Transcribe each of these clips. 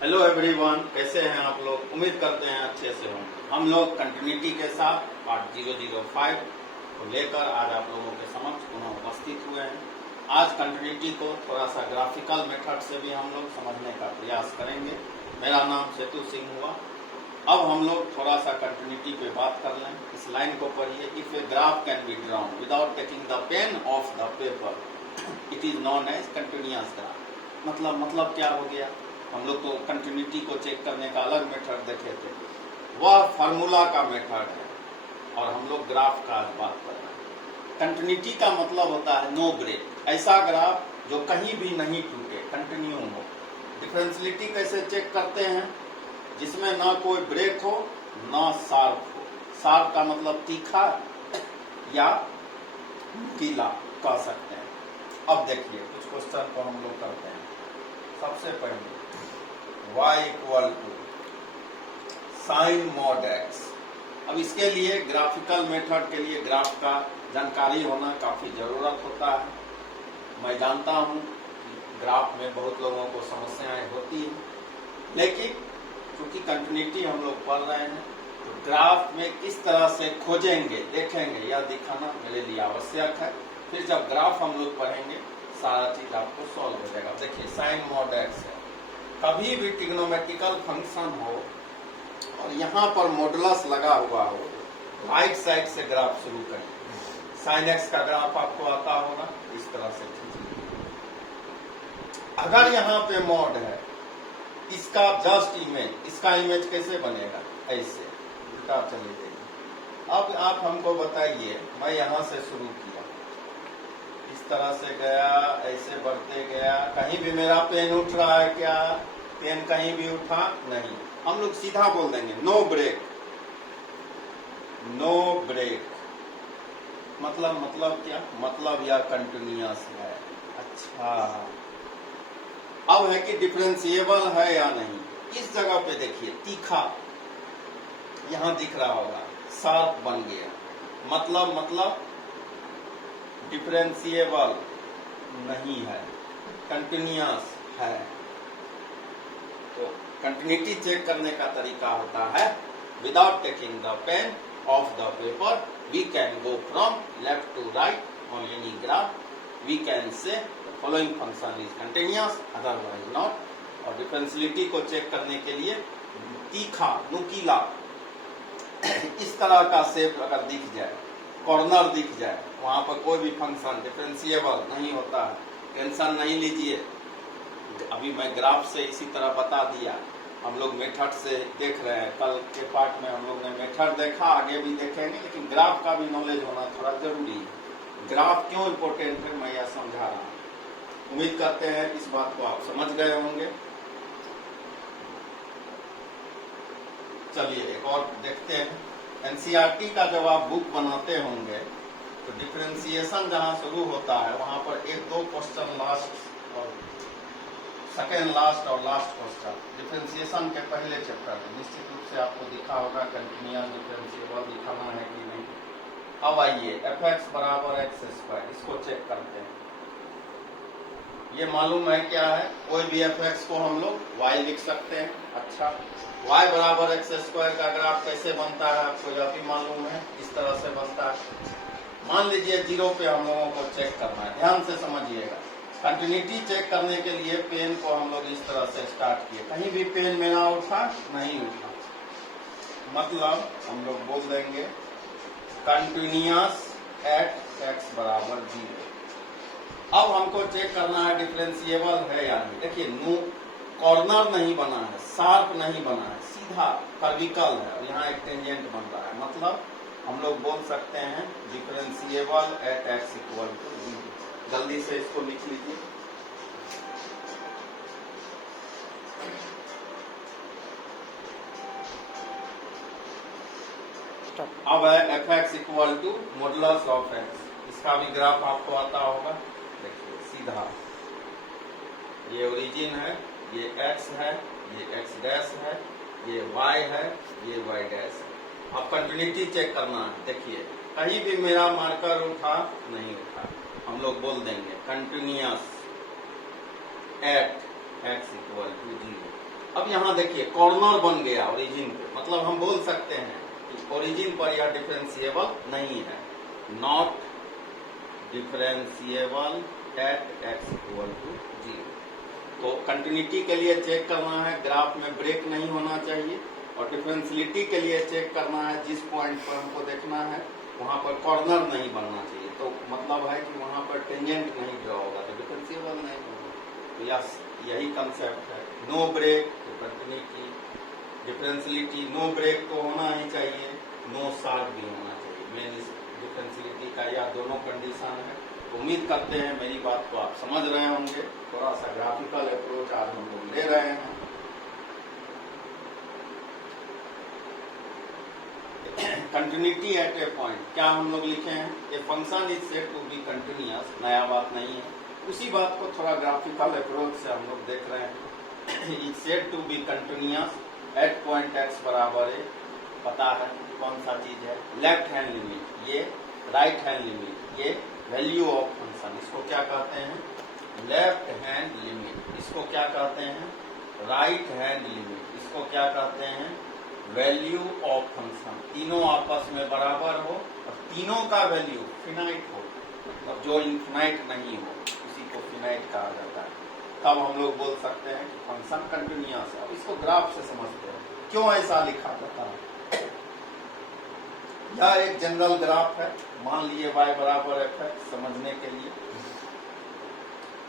Hello everyone, कैसे हैं आप लोग। उम्मीद करते हैं अच्छे से हों। हम लोग कंटिन्यूटी के साथ पार्ट 005 को लेकर आज आप लोगों के समक्ष पुनः उपस्थित हुए हैं। आज कंटिन्यूटी को थोड़ा सा ग्राफिकल मेथड से भी हम लोग समझने का प्रयास करेंगे। मेरा नाम सेतु सिंह हुआ। अब हम लोग थोड़ा सा कंटिन्यूटी पे बात कर लें। इस लाइन को पढ़िए। If a graph can be drawn without taking the pen off the paper it is known as continuous graph. मतलब क्या हो गया। हम लोग तो कंटिन्यूटी को चेक करने का अलग मेथड देखे थे, वह फार्मूला का मेथड है और हम लोग ग्राफ का आज बात कर रहे हैं। कंटिन्यूटी का मतलब होता है नो ब्रेक, ऐसा ग्राफ जो कहीं भी नहीं टूटे, कंटिन्यू हो। डिफरेंशियलिटी कैसे चेक करते हैं, जिसमें ना कोई ब्रेक हो ना शार्प हो। शार्प का मतलब तीखा या नुकीला कह सकते हैं। अब देखिए कुछ क्वेश्चन को हम लोग करते हैं। सबसे पहले y equal to sine mod x। अब इसके लिए ग्राफिकल मेथड के लिए ग्राफ का जानकारी होना काफी जरूरत होता है। मैं जानता हूं ग्राफ में बहुत लोगों को समस्याएं होती हैं, लेकिन क्योंकि कंटिन्यूटी हम लोग पढ़ रहे हैं तो ग्राफ में किस तरह से खोजेंगे, देखेंगे, यह दिखाना मेरे लिए आवश्यक है। फिर जब ग्राफ हम लोग पढ़ेंगे सारा चीज आपको सॉल्व हो जाएगा। देखिए साइन मॉड x है। कभी भी ट्रिग्नोमेट्रिकल फंक्शन हो और यहाँ पर मॉडुलस लगा हुआ हो, राइट साइड से ग्राफ शुरू करें। साइन एक्स का ग्राफ आपको आता होगा, इस तरह से खींचिए। अगर यहाँ पे मॉड है, इसका जस्ट इमेज, इसका इमेज कैसे बनेगा, ऐसे उल्टा चली जाएगी। अब आप हमको बताइए, मैं यहाँ से शुरू किया, इस तरह से गया, ऐसे बढ़ते गया, कहीं भी मेरा पेन उठ रहा है क्या? पेन कहीं भी उठा नहीं। हम लोग सीधा बोल देंगे नो ब्रेक। नो ब्रेक मतलब क्या? मतलब यह कंटिन्यूअस है। अच्छा, अब है कि डिफरेंशिएबल है या नहीं। इस जगह पे देखिए तीखा यहां दिख रहा होगा, शार्प बन गया। मतलब डिफरेंशिएबल नहीं है, कंटिन्यूअस है। तो कंटिन्यूटी चेक करने का तरीका होता है without taking the pen off the paper we can go from left to right on any graph. We can say the following function is continuous otherwise not. और डिफरेंशियलिटी को check करने के लिए तीखा, नुकीला इस तरह का शेप अगर दिख जाए, कॉर्नर दिख जाए, वहां पर कोई भी फंक्शन डिफरेंशिएबल नहीं होता है। टेंशन नहीं लीजिए, अभी मैं ग्राफ से इसी तरह बता दिया। हम लोग मेथड से देख रहे हैं। कल के पार्ट में हम लोग ने मेथड देखा, आगे भी देखेंगे, लेकिन ग्राफ का भी नॉलेज होना थोड़ा जरूरी है। ग्राफ क्यों इम्पोर्टेंट है मैं यह समझा रहा हूँ। उम्मीद करते हैं इस बात को आप समझ गए होंगे। चलिए एक और देखते हैं। एनसीईआरटी का जब आप बुक बनाते होंगे तो डिफरेंशिएशन जहां शुरू होता है वहां पर एक दो क्वेश्चन लास्ट और सेकेंड लास्ट और लास्ट क्वेश्चन डिफरेंशिएशन के पहले चैप्टर में निश्चित रूप से आपको दिखा होगा कंटिन्यूअस डिफरेंशिएबल दिखाना है कि नहीं। अब आइए fx बराबर एक्स स्क्वायर, इसको चेक करते हैं। ये मालूम है क्या है, कोई भी fx को हम लोग y लिख सकते हैं। अच्छा, y बराबर एक्स स्क्वायर का ग्राफ कैसे बनता है आपको यह भी मालूम है, इस तरह से बनता है। मान लीजिए 0 पे हम लोगों को चेक करना है, ध्यान से समझिएगा। कंटिन्यूटी चेक करने के लिए पेन को हम लोग इस तरह से स्टार्ट किए, कहीं भी पेन मेरा उठा नहीं उठा, मतलब हम लोग बोल देंगे कंटिन्यूअस एट एक्स बराबर 0। अब हमको चेक करना है डिफरेंशिएबल है या नहीं। देखिए नो कॉर्नर नहीं बना है, शार्प नहीं बना है, सीधा कर्विकल है और यहाँ एक टेंजेंट बन रहा है। मतलब हम लोग बोल सकते हैं differentiable at x equal to 0। जल्दी से इसको लिख लीजिए। अब है F x equal to modulus of x. इसका भी ग्राफ आपको आता होगा। देखिए सीधा ये ओरिजिन है, ये एक्स है, ये एक्स डैश है, ये वाई है, ये वाई डैश है। अब कंटिन्यूटी चेक करना है। देखिए कहीं भी मेरा मार्कर उठा नहीं उठा, हम लोग बोल देंगे continuous at x equal to 0। अब यहाँ देखिए कॉर्नर बन गया ओरिजिन पे, मतलब हम बोल सकते हैं कि ओरिजिन पर यह डिफरेंशिएबल नहीं है, not differentiable at x equal to 0। तो कंटिन्यूटी के लिए चेक करना है ग्राफ में ब्रेक नहीं होना चाहिए, और डिफरेंशियलिटी के लिए चेक करना है जिस पॉइंट पर हमको देखना है वहां पर कॉर्नर नहीं बनना चाहिए। तो मतलब है कि वहां पर टेंजेंट नहीं ड्रॉ होगा तो डिफरेंशिएबल नहीं होगा। तो यही कंसेप्ट है, नो ब्रेक तो कंटिन्यूटी, डिफरेंशियलिटी नो ब्रेक तो होना ही चाहिए, नो शार्प भी होना चाहिए। मेन इस डिफरेंशियलिटी का यह दोनों कंडीशन है। उम्मीद करते हैं मेरी बात को आप समझ रहे होंगे। थोड़ा सा ग्राफिकल अप्रोच आज हम लोग ले रहे हैं। कंटिन्यूटी एट ए पॉइंट क्या हम लोग लिखे हैं, a function is said to be continuous, नया बात नहीं है, उसी बात को थोड़ा ग्राफिकल अप्रोच से हम लोग देख रहे हैं। Is said to be continuous at point x बराबर ए, पता है कौन सा चीज है, लेफ्ट हैंड लिमिट, ये राइट हैंड लिमिट, ये वैल्यू ऑफ फंक्शन, इसको क्या कहते हैं, लेफ्ट हैंड लिमिट, इसको क्या कहते हैं, राइट हैंड लिमिट, इसको क्या कहते हैं, वैल्यू ऑफ फंक्शन। तीनों आपस में बराबर हो और तीनों का वैल्यू फिनाइट हो, मतलब जो इनफिनाइट नहीं हो उसी को फिनाइट कहा जाता है। तब हम लोग बोल सकते हैं कि फंक्शन कंटिन्यूअस है। इसको ग्राफ से समझते हैं क्यों ऐसा लिखा जाता है। यह एक जनरल ग्राफ है, मान लीजिए y बराबर f समझने के लिए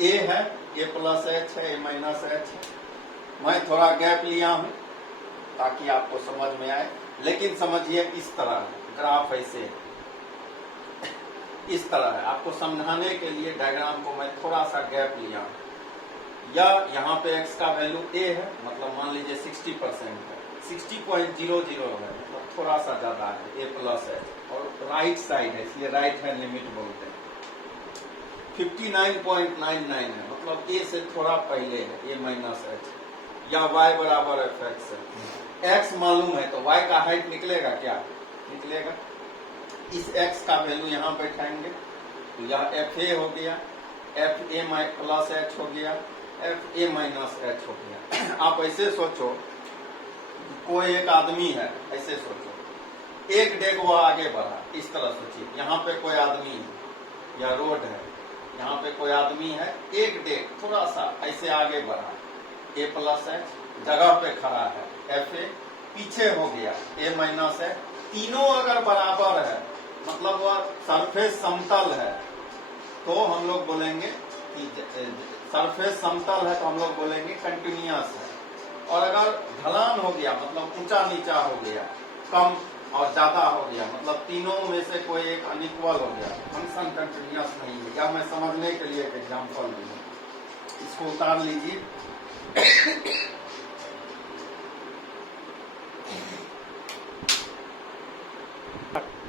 a है, a प्लस h है, a माइनस h है। मैं थोड़ा गैप लिया हूं ताकि आपको समझ में आए, लेकिन समझिए इस तरह है ग्राफ, ऐसे इस तरह है। आपको समझाने के लिए डायग्राम को मैं थोड़ा सा गैप लिया हूं। या यहाँ पे x का वैल्यू a है, मतलब मान लीजिए 60% है, 60.00 है, मतलब थोड़ा सा ज्यादा है, a प्लस है, और राइट साइड है इसलिए राइट हैंड लिमिट बोलते हैं। 59.99 है, मतलब a से थोड़ा पहले है, a माइनस h, या y बराबर fx है। x मालूम है तो y का हाइट निकलेगा, क्या निकलेगा, इस x का वैल्यू यहाँ बैठाएंगे तो यह fa हो गया, fa प्लस h हो गया, fa माइनस h हो गया। आप ऐसे सोचो कोई एक आदमी है, ऐसे सोचो एक डेग वो आगे बढ़ा, इस तरह सोचिए यहाँ पे कोई आदमी है या रोड है, यहाँ पे कोई आदमी है, एक डेग थोड़ा सा ऐसे आगे बढ़ा, a प्लस h जगह पे खड़ा है, fa पीछे हो गया, a माइनस है, तीनों अगर बराबर है मतलब वह सरफेस समतल है तो हम लोग बोलेंगे कि सरफेस समतल है तो हम लोग बोलेंगे कंटिन्यूअस है। और अगर ढलान हो गया मतलब ऊंचा नीचा हो गया, कम और ज्यादा हो गया, मतलब तीनों में से कोई एक अनइक्वल हो गया, फंक्शन कंटिन्यूअस नहीं है। या मैं समझने के लिए एक एग्जांपल दूंगा, इसको उतार लीजिए।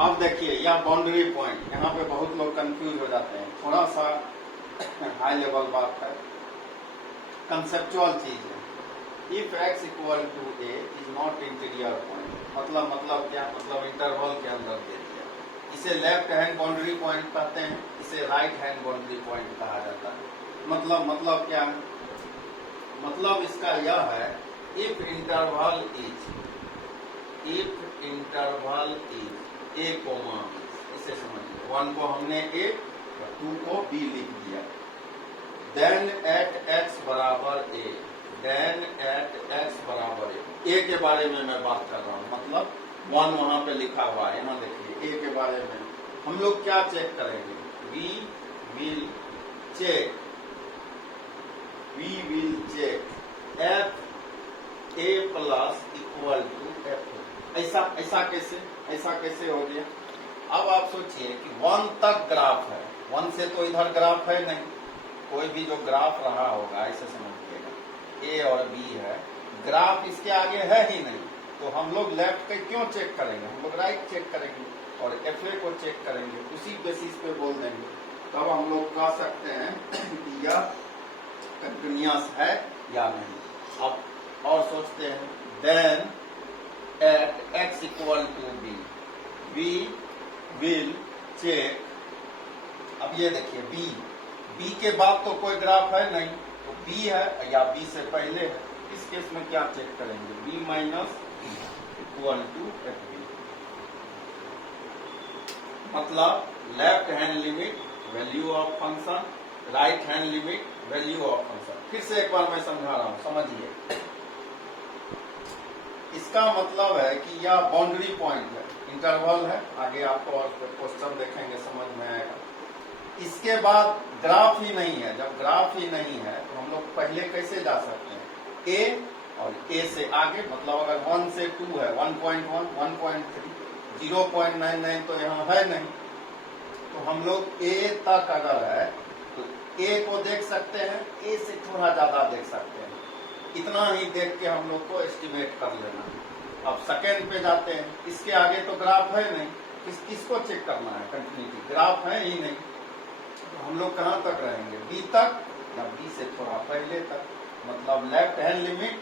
अब देखिए यह बाउंड्री पॉइंट, यहाँ पे बहुत लोग कंफ्यूज हो जाते हैं, थोड़ा सा हाई लेवल बात है, कंसेप्चुअल चीज है। If x equal to a is not interior point, मतलब क्या, मतलब इंटरवल के अंदर दे दिया, इसे लेफ्ट हैंड बाउंड्री पॉइंट कहते हैं, इसे राइट हैंड बाउंड्री पॉइंट कहा जाता है। मतलब क्या है, मतलब इसका यह है if interval is a comma, इसे समझिए 1 को हमने a और 2 को b लिख दिया, देन एट x बराबर a, देन एट x बराबर a के बारे में मैं बात कर रहा हूँ, मतलब 1 वहां पे लिखा हुआ है, यहाँ देखिए a के बारे में हम लोग क्या चेक करेंगे, we will check f a plus equal to f। ऐसा कैसे हो गया। अब आप सोचिए कि 1 तक ग्राफ है, 1 से तो इधर ग्राफ है नहीं, कोई भी जो ग्राफ रहा होगा ऐसे समझिएगा, a और b है, ग्राफ इसके आगे है ही नहीं, तो हम लोग लेफ्ट के क्यों चेक करेंगे, हम लोग राइट चेक करेंगे और fa को चेक करेंगे, उसी बेसिस पे बोल देंगे। तब हम लोग कह सकते हैं कि यह कंटिन्यूअस है या नहीं। अब और सोचते हैं, then at x equal to b we will check। अब ये देखिए b के बाद तो कोई ग्राफ है नहीं, तो b है या b से पहले है, इस केस में क्या चेक करेंगे, b minus equal to F B, मतलब left hand limit value of function, right hand limit value of function. फिर से एक बार मैं समझा रहा हूं, समझिए। इसका मतलब है कि यह बाउंड्री पॉइंट है, इंटरवल है, आगे आपको और क्वेश्चन देखेंगे समझ में आएगा। इसके बाद ग्राफ ही नहीं है, जब ग्राफ ही नहीं है तो हम लोग पहले कैसे जा सकते हैं, ए और ए से आगे, मतलब अगर 1 से 2 है 1.1, 1.3, 0.99 तो यहाँ है नहीं, तो हम लोग ए तक अगर है तो ए को देख सकते हैं, ए से थोड़ा ज्यादा देख सकते हैं, इतना ही देख के हम लोग को एस्टिमेट कर लेना है। अब सेकेंड पे जाते हैं, इसके आगे तो ग्राफ है नहीं, किसको चेक करना है, कंटिन्यूटी, ग्राफ है ही नहीं, तो हम लोग कहाँ तक रहेंगे, बी तक या बी से थोड़ा पहले तक, मतलब left hand limit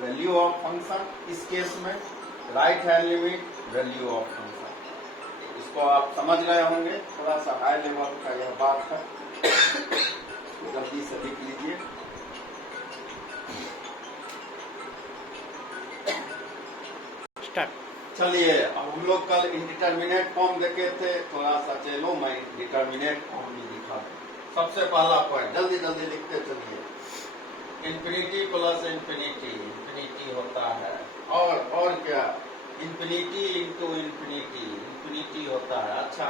value of function, इस केस में right hand limit value of function. इसको आप समझ गए होंगे, थोड़ा सा हाई लेवल का यह बात है, जल्दी से लिख लीजिए। चलिए, अब हम लोग कल इंडिटरमिनेट फॉर्म देखे थे, थोड़ा सा चलो मैं डिटरमिनेट फॉर्म भी दिखा दूं। सबसे पहला पॉइंट जल्दी जल्दी लिखते चलिए, इंफिनिटी प्लस इंफिनिटी, इंफिनिटी होता है, और क्या, इंफिनिटी इंटू इंफिनिटी, इंफिनिटी होता है। अच्छा,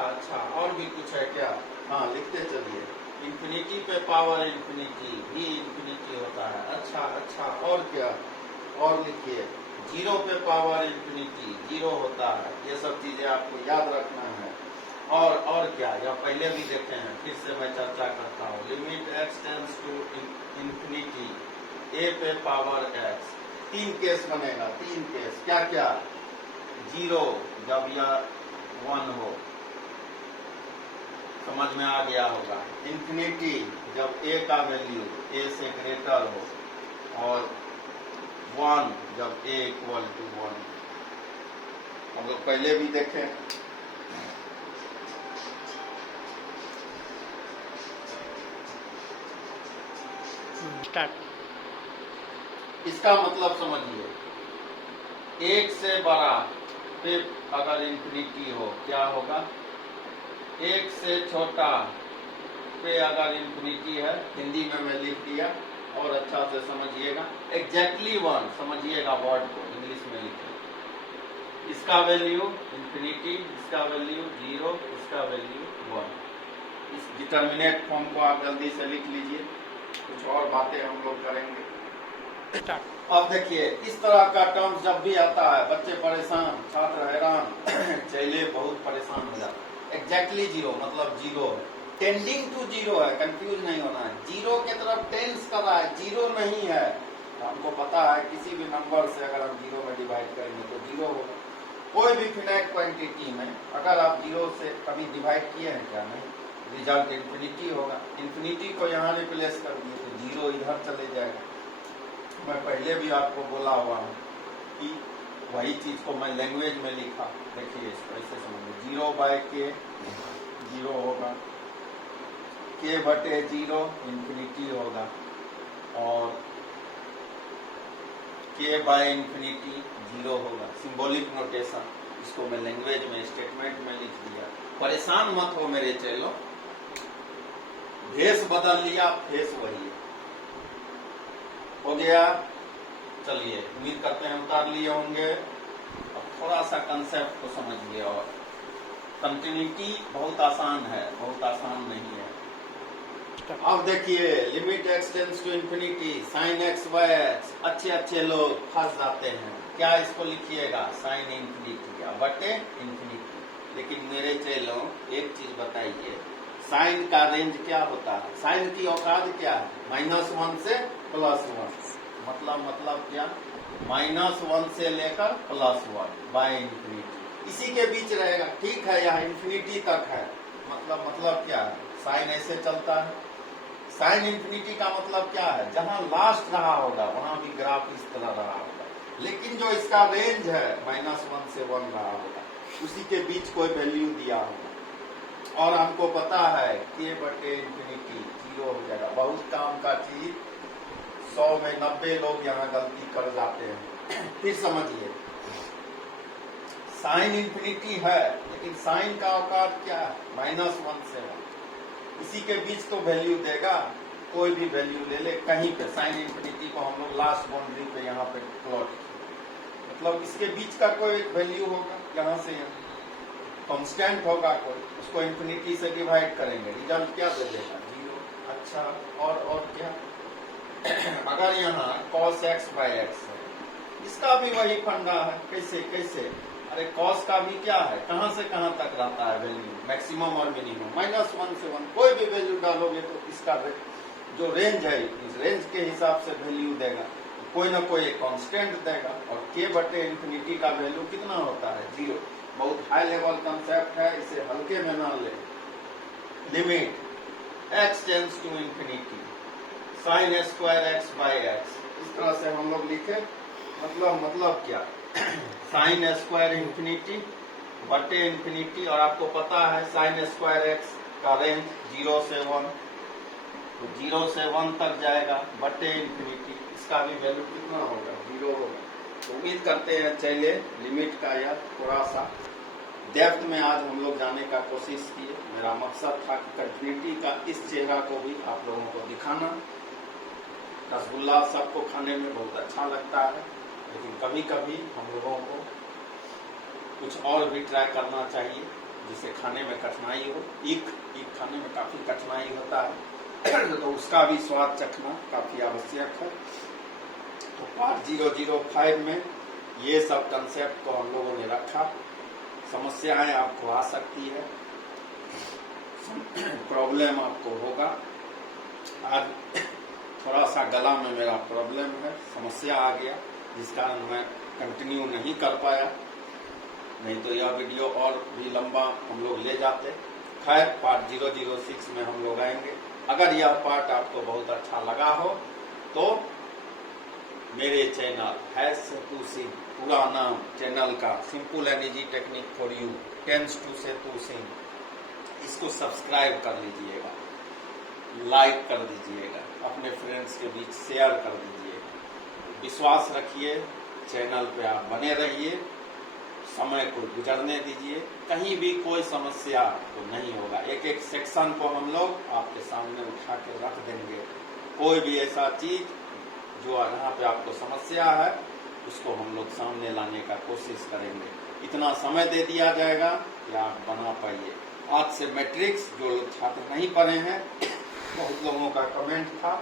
और भी कुछ है क्या, हाँ लिखते चलिए, इंफिनिटी पे पावर इंफिनिटी भी इंफिनिटी होता है। अच्छा, और क्या, और लिखिए, 0 पे पावर इंफिनिटी 0 होता है। ये सब चीजें आपको याद रखना है। और क्या, यह पहले भी देखे हैं, फिर से मैं चर्चा करता हूँ, limit x tends to infinity a पे पावर x, 3 केस बनेगा, 3 केस, क्या, 0 जब यह 1 हो, समझ में आ गया होगा, इंफिनिटी जब a का वैल्यू a से ग्रेटर हो, और 1 जब a इक्वल टू 1, हम लोग पहले भी देखे। इसका मतलब समझिए, 1 से बड़ा पे अगर इंफिनिटी हो क्या होगा, 1 से छोटा पे अगर इंफिनिटी है, हिंदी में मैं लिख दिया और अच्छा से समझिएगा, एग्जैक्टली 1 समझिएगा, वर्ड को इंग्लिश में लिखिए, इसका वैल्यू इंफिनिटी, इसका वैल्यू 0, इसका वैल्यू 1। इस डिटरमिनेट फॉर्म को आप जल्दी से लिख लीजिए, कुछ और बातें हम लोग करेंगे। अब देखिए, इस तरह का टर्म जब भी आता है, बच्चे परेशान, छात्र हैरान, चेले बहुत परेशान हो जाते हैं। एग्जैक्टली 0 मतलब 0 है, टेंडिंग टू 0 है, कंफ्यूज नहीं होना है, 0 के तरफ टेंस कर रहा है, 0 नहीं है। हमको पता है किसी भी नंबर से अगर हम 0 में डिवाइड करेंगे तो 0 होगा। कोई भी फिनाइट क्वांटिटी में अगर आप 0 से कभी डिवाइड किए हैं क्या, नहीं, रिजल्ट इंफिनिटी होगा। इंफिनिटी को यहाँ रिप्लेस कर दिए तो 0 इधर चले जाएगा। मैं पहले भी आपको बोला हुआ हूँ कि वही चीज को मैं लैंग्वेज में लिखा, देखिए इसको ऐसे समझिए, 0 बाय के 0 होगा, के बटे 0 इंफिनिटी होगा, और के बाय इंफिनिटी 0 होगा। सिंबॉलिक नोटेशन, इसको मैं लैंग्वेज में स्टेटमेंट में लिख दिया। परेशान मत हो मेरे चेलो, भेष बदल लिया, फेस वही है, हो गया। चलिए, उम्मीद करते हैं उतार लिए होंगे। अब थोड़ा सा कंसेप्ट को समझिए, और कंटिन्यूटी बहुत आसान है, बहुत आसान नहीं है। अब देखिए, limit x tends to infinity sine x by x, अच्छे लोग फंस जाते हैं, क्या इसको लिखिएगा, साइन इंफिनिटी या बटे इंफिनिटी। लेकिन मेरे चेलों एक चीज बताइए, साइन का रेंज क्या होता है, साइन की औकात क्या है, -1 से +1, मतलब क्या, -1 से लेकर +1 बाय इंफिनिटी, इसी के बीच रहेगा। ठीक है, यह इंफिनिटी तक है, मतलब क्या है, साइन ऐसे चलता है। साइन इंफिनिटी का मतलब क्या है, जहां लास्ट रहा होगा वहां भी ग्राफ इस तरह रहा होगा, लेकिन जो इसका रेंज है -1 से 1 रहा होगा, उसी के बीच कोई वैल्यू दिया होगा। और हमको पता है के बटे इंफिनिटी 0 हो जाएगा। बहुत काम का चीज 100 में 90 लोग यहाँ गलती कर जाते हैं। फिर समझिए, साइन इंफिनिटी है, लेकिन साइन का औकात क्या है? -1 से 1। इसी के बीच तो वैल्यू देगा, कोई भी वैल्यू ले ले कहीं पे। साइन इंफिनिटी को हम लोग लास्ट बाउंड्री पे यहाँ पे प्लॉट, मतलब इसके बीच का कोई एक वैल्यू होगा, यहाँ से यहाँ कांस्टेंट होगा कोई, उसको इंफिनिटी से डिवाइड करेंगे, रिजल्ट क्या दे देगा? 0। अच्छा, और क्या? अगर यहाँ cos x/x है, इसका भी वही फंडा है। कैसे कैसे? अरे cos का भी क्या है, कहां से कहां तक रहता है वैल्यू, मैक्सिमम और मिनिमम। -1 से 1 कोई भी वैल्यू डालोगे तो इसका जो रेंज है, इस रेंज के हिसाब से वैल्यू देगा, कोई ना कोई एक कांस्टेंट देगा। और k/इंफिनिटी का वैल्यू कितना होता है? 0। बहुत हाई लेवल कंसेप्ट है, इसे हल्के में ना ले। Limit x tends to infinity sin x²x/x, इस तरह से हम लोग लिखे। मतलब क्या? sin² इंफिनिटी बटे इंफिनिटी, और आपको पता है sin²x का रेंज 0 से 1, तो 0 से 1 तक जाएगा बटे इंफिनिटी, इसका भी वैल्यू कितना होगा? 0 होगा। तो उम्मीद करते हैं चलिए लिमिट का या थोड़ा सा डेप्थ में आज हम लोग जाने का कोशिश किए। मेरा मकसद था कि कंटिन्यूटी का इस चेहरा को भी आप लोगों को दिखाना। रसगुल्ला सबको खाने में बहुत अच्छा लगता है, लेकिन कभी कभी हम लोगों को कुछ और भी ट्राई करना चाहिए जिससे खाने में कठिनाई हो। ईख खाने में काफी कठिनाई होता है, तो उसका भी स्वाद चखना काफी आवश्यक है। तो पार्ट 005 में ये सब कंसेप्ट को हम लोगों ने रखा। समस्याएं आपको आ सकती है, प्रॉब्लम आपको होगा। आज थोड़ा सा गला में मेरा प्रॉब्लम है, समस्या आ गया, जिस कारण मैं कंटिन्यू नहीं कर पाया, नहीं तो यह वीडियो और भी लंबा हम लोग ले जाते। खैर, पार्ट 006 में हम लोग आएंगे। अगर यह पार्ट आपको बहुत अच्छा लगा हो तो मेरे चैनल है सेतु सिंह, पूरा नाम चैनल का, simple energy technique for you tends to Setu Singh, इसको सब्सक्राइब कर लीजिएगा, लाइक कर दीजिएगा, अपने फ्रेंड्स के बीच शेयर कर दीजिएगा। विश्वास रखिए, चैनल पे आप बने रहिए, समय को गुजरने दीजिए, कहीं भी कोई समस्या तो नहीं होगा। एक एक सेक्शन को हम लोग आपके सामने उठा के रख देंगे। कोई भी ऐसा चीज जो यहाँ पे आपको समस्या है, उसको हम लोग सामने लाने का कोशिश करेंगे। इतना समय दे दिया जाएगा कि आप बना पाइए। आज से मैट्रिक्स जो छात्र नहीं पढ़े हैं, बहुत लोगों का कमेंट था,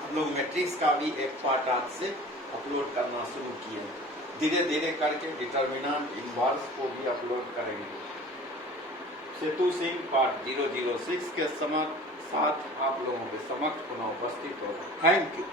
हम लोग मैट्रिक्स का भी एक पार्ट आज से अपलोड करना शुरू किए। धीरे धीरे करके डिटर्मिनेंट, इनवर्स को भी अपलोड करेंगे। सेतु सिंह पार्ट 006 के साथ आप लोगों के समक्ष पुनः उपस्थित होगा। Thank you.